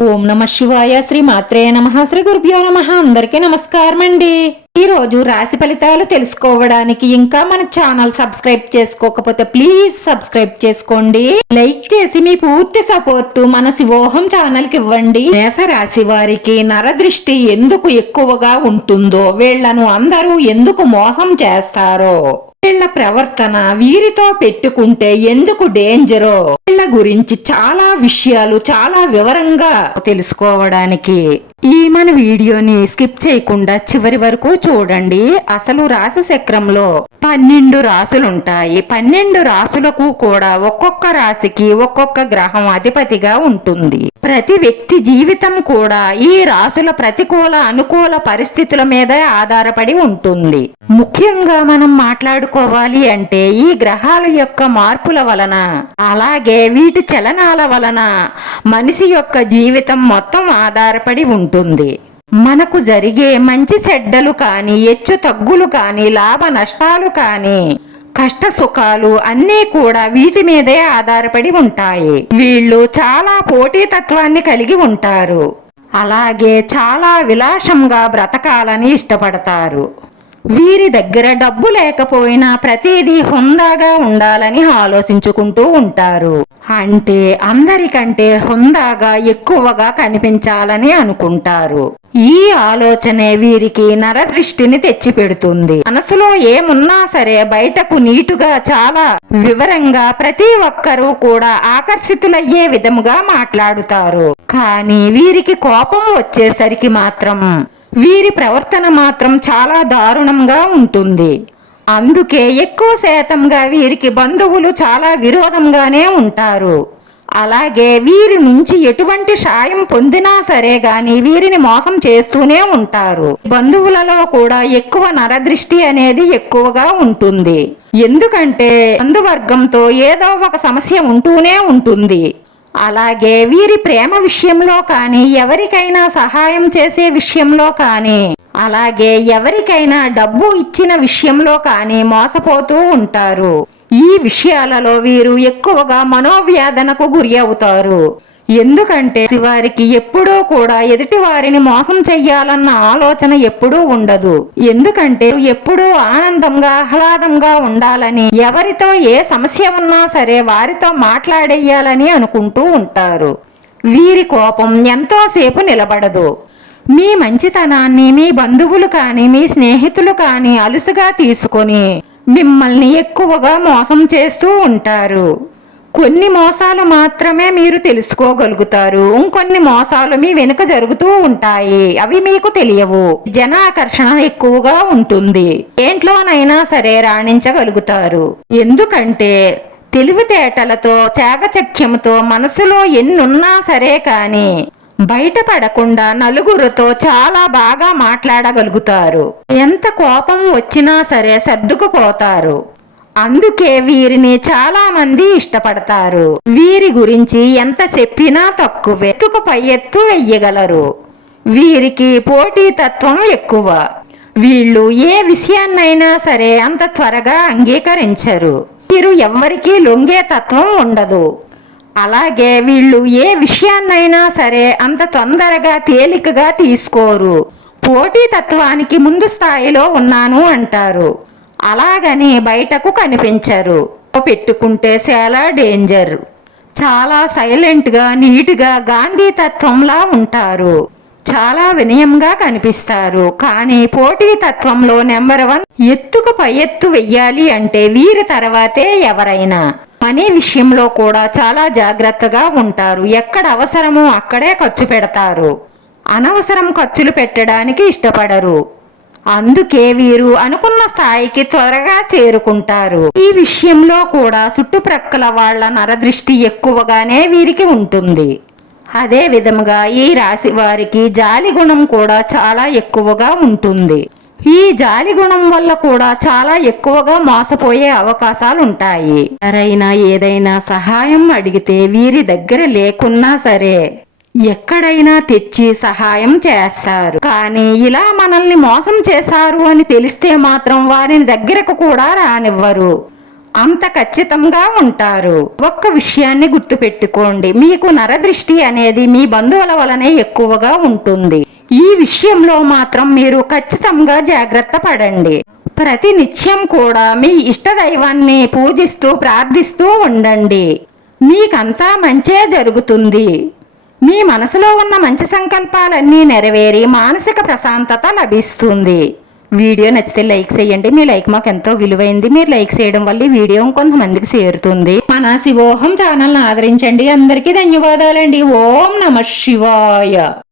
ఓం నమ శివాయ శ్రీ మాత్రే నమ. శ్రీ గురుభ్యో నమ. అందరికీ నమస్కారం అండి ఈరోజు రాశి ఫలితాలు తెలుసుకోవడానికి ఇంకా మన ఛానల్ సబ్స్క్రైబ్ చేసుకోకపోతే ప్లీజ్ సబ్స్క్రైబ్ చేసుకోండి. లైక్ చేసి మీ పూర్తి సపోర్ట్ మన శివోహం ఛానల్కి ఇవ్వండి. మేష రాశి వారికి నరదృష్టి ఎందుకు ఎక్కువగా ఉంటుందో వీళ్ళను అందరూ ఎందుకు మోసం చేస్తారో వీళ్ళ ప్రవర్తన వీరితో పెట్టుకుంటే ఎందుకు డేంజరో? వీళ్ళ గురించి చాలా విషయాలు చాలా వివరంగా తెలుసుకోవడానికి ఈ మన వీడియోని స్కిప్ చేయకుండా చివరి వరకు చూడండి. అసలు రాశి చక్రంలో పన్నెండు రాసులుంటాయి పన్నెండు రాసులకు కూడా ఒక్కొక్క రాశికి ఒక్కొక్క గ్రహం అధిపతిగా ఉంటుంది. ప్రతి వ్యక్తి జీవితం కూడా ఈ రాసుల ప్రతికూల అనుకూల పరిస్థితుల మీదే ఆధారపడి ఉంటుంది. ముఖ్యంగా మనం మాట్లాడుకోవాలి అంటే ఈ గ్రహాల యొక్క మార్పుల వలన అలాగే వీటి చలనాల వలన మనిషి యొక్క జీవితం మొత్తం ఆధారపడి ఉంటుంది. మనకు జరిగే మంచి చెడ్డలు కానీ హెచ్చు తగ్గులు కానీ లాభ నష్టాలు కానీ కష్ట సుఖాలు అన్నీ కూడా వీటి మీదే ఆధారపడి ఉంటాయి. వీళ్ళు చాలా పోటీతత్వాన్ని కలిగి ఉంటారు. అలాగే చాలా విలాసంగా బ్రతకాలని ఇష్టపడతారు. వీరి దగ్గర డబ్బు లేకపోయినా ప్రతిదీ హుందాగా ఉండాలని ఆలోచించుకుంటూ ఉంటారు. అంటే అందరికంటే హుందాగా ఎక్కువగా కనిపించాలని అనుకుంటారు. ఈ ఆలోచనే వీరికి నరదృష్టిని తెచ్చిపెడుతుంది. మనసులో ఏమున్నా సరే బయటకు నీటుగా చాలా వివరంగా ప్రతి ఒక్కరూ కూడా ఆకర్షితులయ్యే విధముగా మాట్లాడుతారు. కానీ వీరికి కోపం వచ్చేసరికి మాత్రం వీరి ప్రవర్తన మాత్రం చాలా దారుణంగా ఉంటుంది. అందుకే ఎక్కువ శాతంగా వీరికి బంధువులు చాలా విరోధంగానే ఉంటారు. అలాగే వీరి నుంచి ఎటువంటి సాయం పొందినా సరే గాని వీరిని మోసం చేస్తూనే ఉంటారు. బంధువులలో కూడా ఎక్కువ నరదృష్టి అనేది ఎక్కువగా ఉంటుంది. ఎందుకంటే బంధువర్గంతో ఏదో ఒక సమస్య ఉంటూనే ఉంటుంది. అలాగే వీరి ప్రేమ విషయంలో కానీ ఎవరికైనా సహాయం చేసే విషయంలో కానీ అలాగే ఎవరికైనా డబ్బు ఇచ్చిన విషయంలో కానీ మోసపోతూ ఉంటారు. ఈ విషయాలలో వీరు ఎక్కువగా మనోవ్యాధనకు గురి అవుతారు. ఎందుకంటే వారికి ఎప్పుడూ కూడా ఎదుటి వారిని మోసం చెయ్యాలన్న ఆలోచన ఎప్పుడూ ఉండదు. ఎందుకంటే ఎప్పుడూ ఆనందంగా ఆహ్లాదంగా ఉండాలని ఎవరితో ఏ సమస్య ఉన్నా సరే వారితో మాట్లాడేయాలని అనుకుంటూ ఉంటారు. వీరి కోపం ఎంతోసేపు నిలబడదు. మీ మంచితనాన్ని మీ బంధువులు కానీ మీ స్నేహితులు కానీ అలుసుగా తీసుకొని మిమ్మల్ని ఎక్కువగా మోసం చేస్తూ ఉంటారు. కొన్ని మోసాలు మాత్రమే మీరు తెలుసుకోగలుగుతారు. ఇంకొన్ని మోసాలు మీ వెనుక జరుగుతూ ఉంటాయి. అవి మీకు తెలియవు. జనాకర్షణ ఎక్కువగా ఉంటుంది. ఏంట్లోనైనా సరే రాణించగలుగుతారు. ఎందుకంటే తెలివితేటలతో చాకచక్యంతో మనసులో ఎన్నున్నా సరే కాని బయటపడకుండా నలుగురితో చాలా బాగా మాట్లాడగలుగుతారు. ఎంత కోపం వచ్చినా సరే సర్దుకుపోతారు. అందుకే వీరిని చాలా మంది ఇష్టపడతారు. వీరి గురించి ఎంత చెప్పినా తక్కువే. ఎత్తుకు పై ఎత్తు వెయ్యగలరు. వీరికి పోటీతత్వం ఎక్కువ. వీళ్ళు ఏ విషయాన్నైనా సరే అంత త్వరగా అంగీకరించరు. వీరు ఎవ్వరికీ లొంగే తత్వం ఉండదు. అలాగే వీళ్ళు ఏ విషయాన్నైనా సరే అంత తొందరగా తేలికగా తీసుకోరు. పోటీతత్వానికి ముందు స్థాయిలో ఉన్నాను అంటారు. అలాగని బయటకు కనిపించరు. పెట్టుకుంటే చాలా డేంజర్. చాలా సైలెంట్గా నీట్గా గాంధీ తత్వంలా ఉంటారు. చాలా వినయంగా కనిపిస్తారు. కానీ పోటీ తత్వంలో నెంబర్ వన్ ఎత్తుకు పై ఎత్తు వెయ్యాలి అంటే వీరి తర్వాతే ఎవరైనా. పని విషయంలో కూడా చాలా జాగ్రత్తగా ఉంటారు. ఎక్కడ అవసరమో అక్కడే ఖర్చు పెడతారు. అనవసరం ఖర్చులు పెట్టడానికి ఇష్టపడరు. అందుకే వీరు అనుకున్న స్థాయికి త్వరగా చేరుకుంటారు. ఈ విషయంలో కూడా చుట్టుప్రక్కల వాళ్ళ నరదృష్టి ఎక్కువగానే వీరికి ఉంటుంది. అదే విధముగా ఈ రాశి వారికి జాలి గుణం కూడా చాలా ఎక్కువగా ఉంటుంది. ఈ జాలి గుణం వల్ల కూడా చాలా ఎక్కువగా మోసపోయే అవకాశాలు ఉంటాయి. ఎవరైనా ఏదైనా సహాయం అడిగితే వీరి దగ్గర లేకున్నా సరే ఎక్కడైనా తెచ్చి సహాయం చేస్తారు. కానీ ఇలా మనల్ని మోసం చేశారు అని తెలిస్తే మాత్రం వారిని దగ్గరకు కూడా రానివ్వరు. అంత ఖచ్చితంగా ఉంటారు. ఒక్క విషయాన్ని గుర్తుపెట్టుకోండి. మీకు నరదృష్టి అనేది మీ బంధువుల వలనే ఎక్కువగా ఉంటుంది. ఈ విషయంలో మాత్రం మీరు ఖచ్చితంగా జాగ్రత్త పడండి. ప్రతి నిత్యం కూడా మీ ఇష్ట దైవాన్ని పూజిస్తూ ప్రార్థిస్తూ ఉండండి. మీకంతా మంచే జరుగుతుంది. మీ మనసులో ఉన్న మంచి సంకల్పాలన్నీ నెరవేరి మానసిక ప్రశాంతత లభిస్తుంది. వీడియో నచ్చితే లైక్ చేయండి. మీ లైక్ మాకు ఎంతో విలువైంది. మీరు లైక్ చేయడం వల్ల ఈ వీడియో కొంతమందికి చేరుతుంది. మన శివోహం ఛానల్ ఆదరించండి. అందరికీ ధన్యవాదాలండి. ఓం నమ శివాయ.